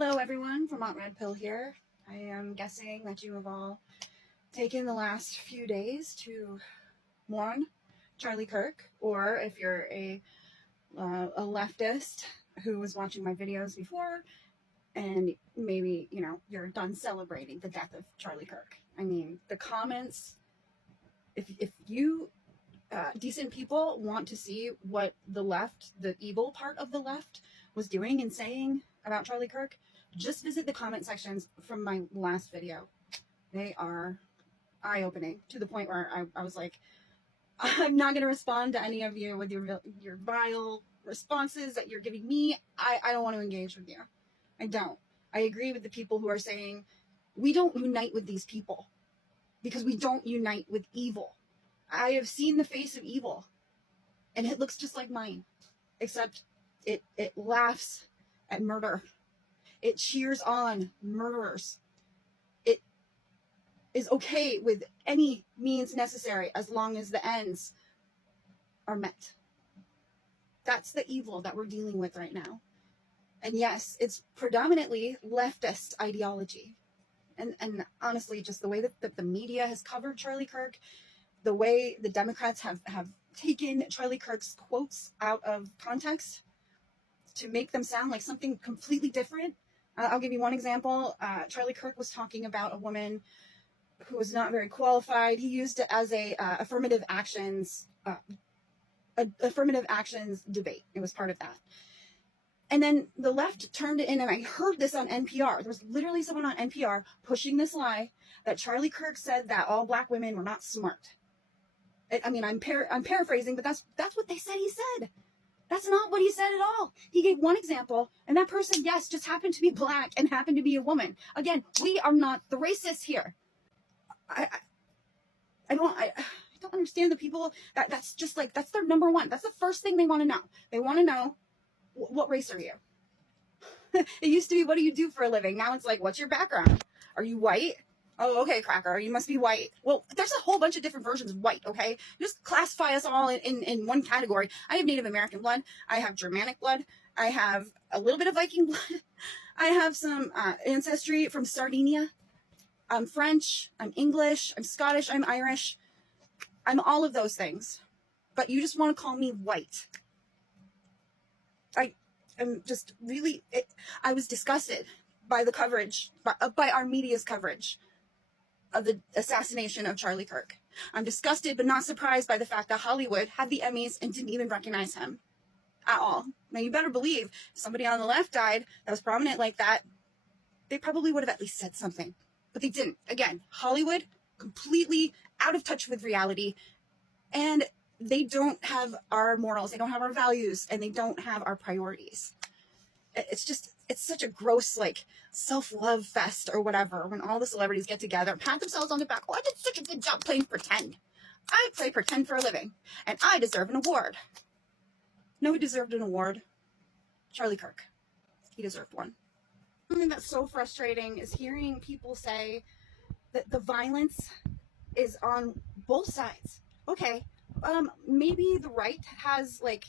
Hello everyone, Vermont Red Pill here. I am guessing that you have all taken the last few days to mourn Charlie Kirk, or if you're a leftist who was watching my videos before and maybe, you're done celebrating the death of Charlie Kirk. I mean, the comments, if you decent people want to see what the left, the evil part of the left, was doing and saying about Charlie Kirk, just visit the comment sections from my last video. They are eye-opening to the point where I was like, I'm not going to respond to any of you with your vile responses that you're giving me. I don't want to engage with you. I don't. I agree with the people who are saying we don't unite with these people because we don't unite with evil. I have seen the face of evil, and it looks just like mine, except it laughs at murder. It cheers on murderers. It is okay with any means necessary as long as the ends are met. That's the evil that we're dealing with right now. And yes, it's predominantly leftist ideology. And honestly, just the way that the media has covered Charlie Kirk, the way the Democrats have taken Charlie Kirk's quotes out of context to make them sound like something completely different. I'll give you one example. Charlie Kirk was talking about a woman who was not very qualified. He used it as a affirmative actions debate. It was part of that. And then the left turned it in, and I heard this on NPR. There was literally someone on NPR pushing this lie that Charlie Kirk said that all black women were not smart. I mean, I'm paraphrasing, but that's what they said he said. That's not what he said at all. He gave one example, and that person, yes, just happened to be black and happened to be a woman. Again, we are not the racists here. I don't understand the people that's just like, that's their number one. That's the first thing they want to know. They want to know, what race are you? It used to be, what do you do for a living? Now it's like, what's your background? Are you white? Oh, okay, cracker, you must be white. Well, there's a whole bunch of different versions of white, okay? Just classify us all in one category. I have Native American blood. I have Germanic blood. I have a little bit of Viking blood. I have some ancestry from Sardinia. I'm French. I'm English. I'm Scottish. I'm Irish. I'm all of those things. But you just want to call me white. I'm just really... I was disgusted by the coverage, by our media's coverage of the assassination of Charlie Kirk. I'm disgusted but not surprised by the fact that Hollywood had the Emmys and didn't even recognize him at all. Now you better believe if somebody on the left died that was prominent like that, they probably would have at least said something, but they didn't. Again, Hollywood completely out of touch with reality, and they don't have our morals, they don't have our values, and they don't have our priorities. It's such a gross, like, self-love fest or whatever when all the celebrities get together, pat themselves on the back. Oh, I did such a good job playing pretend. I play pretend for a living, and I deserve an award. No, he deserved an award. Charlie Kirk. He deserved one. Something that's so frustrating is hearing people say that the violence is on both sides. Okay, maybe the right has, like,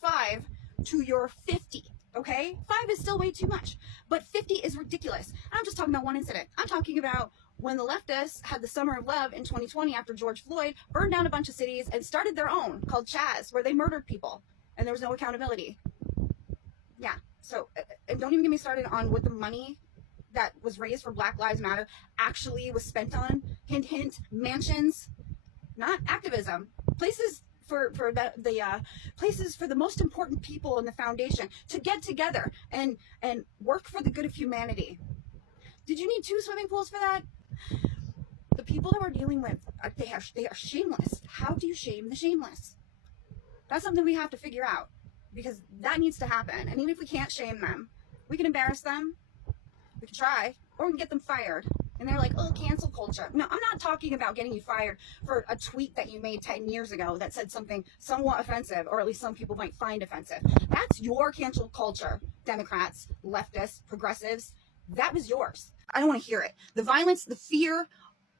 5 to your 50. Okay, 5 is still way too much, but 50 is ridiculous. And I'm just talking about one incident. I'm talking about when the leftists had the Summer of Love in 2020 after George Floyd burned down a bunch of cities and started their own called Chaz, where they murdered people and there was no accountability. Yeah, so and don't even get me started on what the money that was raised for Black Lives Matter actually was spent on. Hint, hint, mansions, not activism. Places for the places for the most important people in the foundation to get together and work for the good of humanity. Did you need 2 swimming pools for that? The people that we're dealing with, they are shameless. How do you shame the shameless? That's something we have to figure out, because that needs to happen. And even if we can't shame them, we can embarrass them. We can try, or we can get them fired. And they're like, oh, cancel culture. No, I'm not talking about getting you fired for a tweet that you made 10 years ago that said something somewhat offensive, or at least some people might find offensive. That's your cancel culture, Democrats, leftists, progressives. That was yours. I don't want to hear it. The violence, the fear,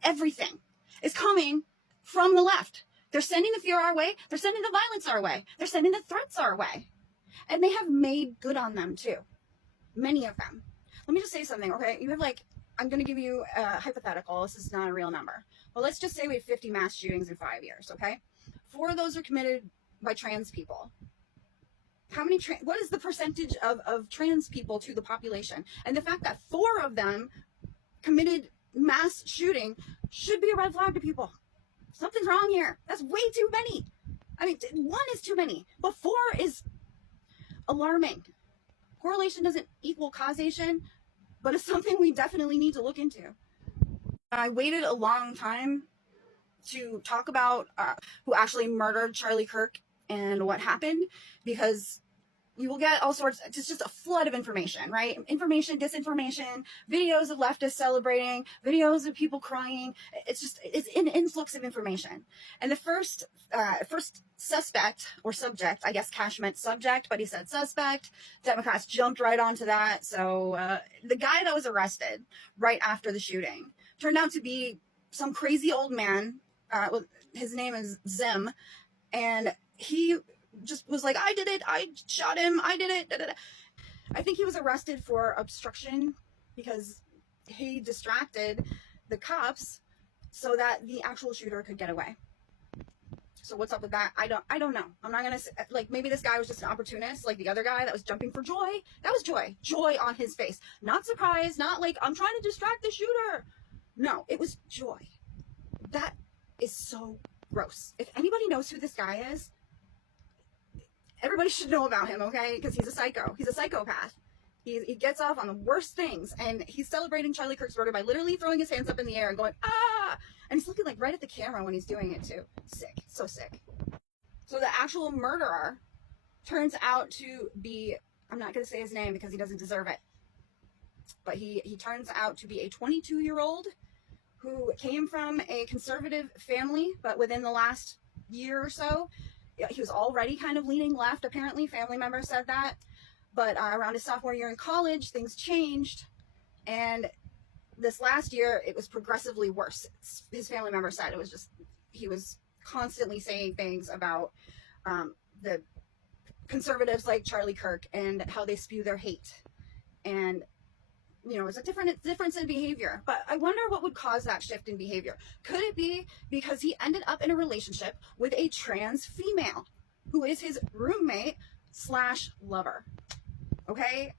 everything is coming from the left. They're sending the fear our way. They're sending the violence our way. They're sending the threats our way. And they have made good on them too. Many of them. let me just say something, okay? You have like, I'm going to give you a hypothetical. This is not a real number. But let's just say we have 50 mass shootings in 5 years, okay? 4 of those are committed by trans people. What is the percentage of trans people to the population? And the fact that 4 of them committed mass shooting should be a red flag to people. Something's wrong here. That's way too many. I mean, 1 is too many, but 4 is alarming. Correlation doesn't equal causation, but it's something we definitely need to look into. I waited a long time to talk about who actually murdered Charlie Kirk and what happened, because you will get all sorts, it's just a flood of information, right? Information, disinformation, videos of leftists celebrating, videos of people crying. It's an influx of information. And the first suspect or subject, I guess Cash meant subject, but he said suspect. Democrats jumped right onto that. So the guy that was arrested right after the shooting turned out to be some crazy old man. His name is Zim. And he just was like, I did it, I shot him, I did it, da, da, da. I think he was arrested for obstruction because he distracted the cops so that the actual shooter could get away. So what's up with that? I don't know. I'm not gonna say, like, maybe this guy was just an opportunist, like the other guy that was jumping for joy. That was joy on his face, not surprise, not like I'm trying to distract the shooter. No, it was joy. That is so gross. If anybody knows who this guy is, everybody should know about him, okay? Because he's a psycho. He's a psychopath. He gets off on the worst things, and he's celebrating Charlie Kirk's murder by literally throwing his hands up in the air and going, ah! And he's looking like right at the camera when he's doing it too. Sick. So sick. So the actual murderer turns out to be, I'm not going to say his name because he doesn't deserve it, but he turns out to be a 22-year-old who came from a conservative family, but within the last year or so, he was already kind of leaning left, apparently. Family members said that. But around his sophomore year in college, things changed. And this last year, it was progressively worse. His family members said it was just, he was constantly saying things about the conservatives like Charlie Kirk and how they spew their hate. And, you know, it's a difference in behavior. But I wonder what would cause that shift in behavior. Could it be because he ended up in a relationship with a trans female who is his roommate / lover? Okay?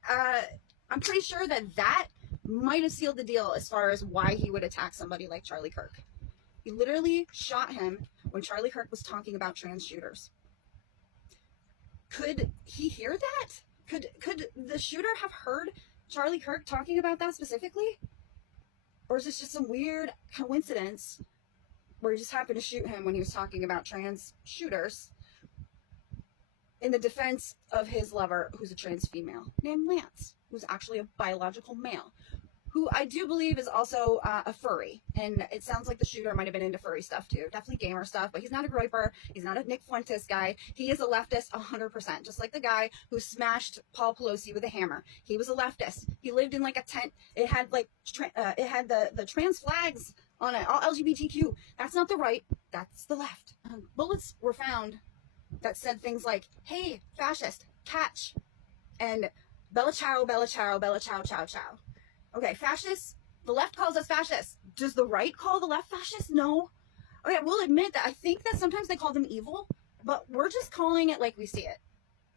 I'm pretty sure that might have sealed the deal as far as why he would attack somebody like Charlie Kirk. He literally shot him when Charlie Kirk was talking about trans shooters. Could he hear that? Could the shooter have heard Charlie Kirk talking about that specifically? Or is this just some weird coincidence where he just happened to shoot him when he was talking about trans shooters in the defense of his lover, who's a trans female named Lance, who's actually a biological male, who I do believe is also a furry. And it sounds like the shooter might have been into furry stuff too. Definitely gamer stuff, but he's not a groiper. He's not a Nick Fuentes guy. He is a leftist 100%, just like the guy who smashed Paul Pelosi with a hammer. He was a leftist. He lived in like a tent. It had like, it had the trans flags on it, all LGBTQ. That's not the right, that's the left. Bullets were found that said things like, hey, fascist, catch, and Bella Ciao, Bella Ciao, Bella Ciao, Ciao, Ciao. Okay, fascists, the left calls us fascists. Does the right call the left fascists? No. Okay, we'll admit that I think that sometimes they call them evil, but we're just calling it like we see it.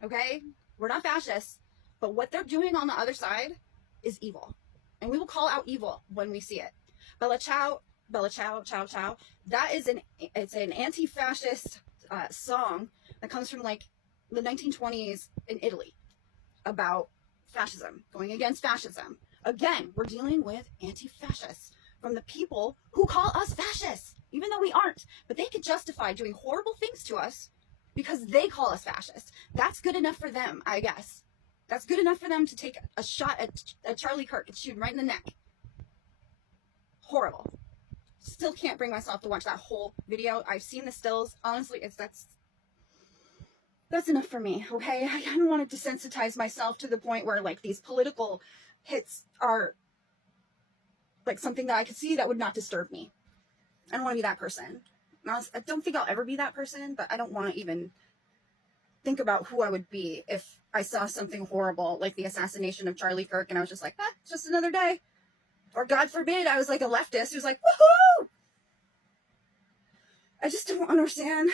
Okay? We're not fascists, but what they're doing on the other side is evil. And we will call out evil when we see it. Bella Ciao, Ciao, Ciao. It's an anti-fascist song that comes from like the 1920s in Italy about fascism, going against fascism. Again, we're dealing with anti-fascists from the people who call us fascists, even though we aren't. But they could justify doing horrible things to us because they call us fascists. That's good enough for them, I guess. That's good enough for them to take a shot at Charlie Kirk and shoot him right in the neck. Horrible. Still can't bring myself to watch that whole video. I've seen the stills. Honestly, that's enough for me, okay? I don't want to desensitize myself to the point where like these political hits are like something that I could see that would not disturb me. I don't want to be that person. I don't think I'll ever be that person, but I don't want to even think about who I would be if I saw something horrible, like the assassination of Charlie Kirk, and I was just like, it's just another day. Or God forbid, I was like a leftist who's like, woohoo! I just don't understand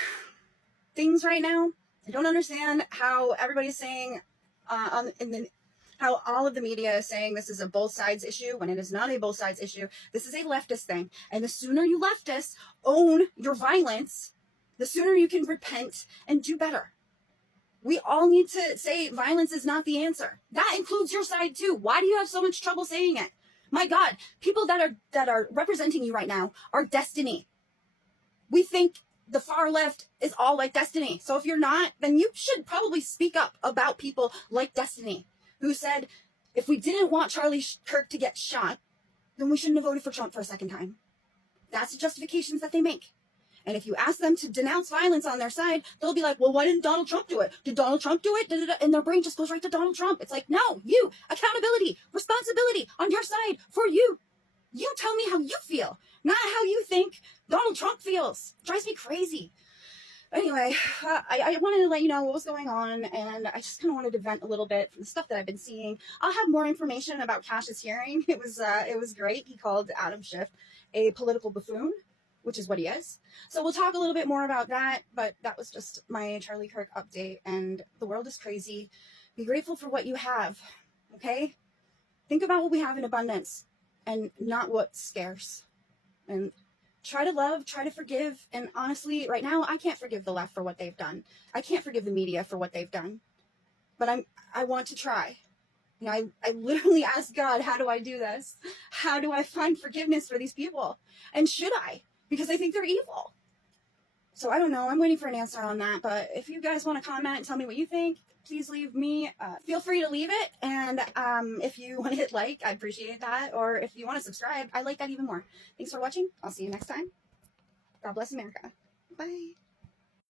things right now. I don't understand how everybody's saying, how all of the media is saying this is a both sides issue when it is not a both sides issue. This is a leftist thing. And the sooner you leftists own your violence, the sooner you can repent and do better. We all need to say violence is not the answer. That includes your side too. Why do you have so much trouble saying it? My God, people that are representing you right now are destiny. We think the far left is all like Destiny. So if you're not, then you should probably speak up about people like Destiny, who said, if we didn't want Charlie Kirk to get shot, then we shouldn't have voted for Trump for a second time. That's the justifications that they make. And if you ask them to denounce violence on their side, they'll be like, well, why didn't Donald Trump do it? Did Donald Trump do it? And their brain just goes right to Donald Trump. It's like, no, you, accountability, responsibility on your side for you. You tell me how you feel, not how you think Donald Trump feels. It drives me crazy. Anyway, I wanted to let you know what was going on, and I just kind of wanted to vent a little bit from the stuff that I've been seeing. I'll have more information about Cash's hearing. It was great. He called Adam Schiff a political buffoon, which is what he is. So we'll talk a little bit more about that, but that was just my Charlie Kirk update, and the world is crazy. Be grateful for what you have, okay? Think about what we have in abundance and not what's scarce. And try to love, try to forgive. And honestly, right now, I can't forgive the left for what they've done. I can't forgive the media for what they've done. But I want to try. You know, I literally asked God, how do I do this? How do I find forgiveness for these people? And should I? Because I think they're evil. So I don't know. I'm waiting for an answer on that. But if you guys want to comment and tell me what you think, please leave me. Feel free to leave it. And if you want to hit like, I appreciate that. Or if you want to subscribe, I like that even more. Thanks for watching. I'll see you next time. God bless America. Bye.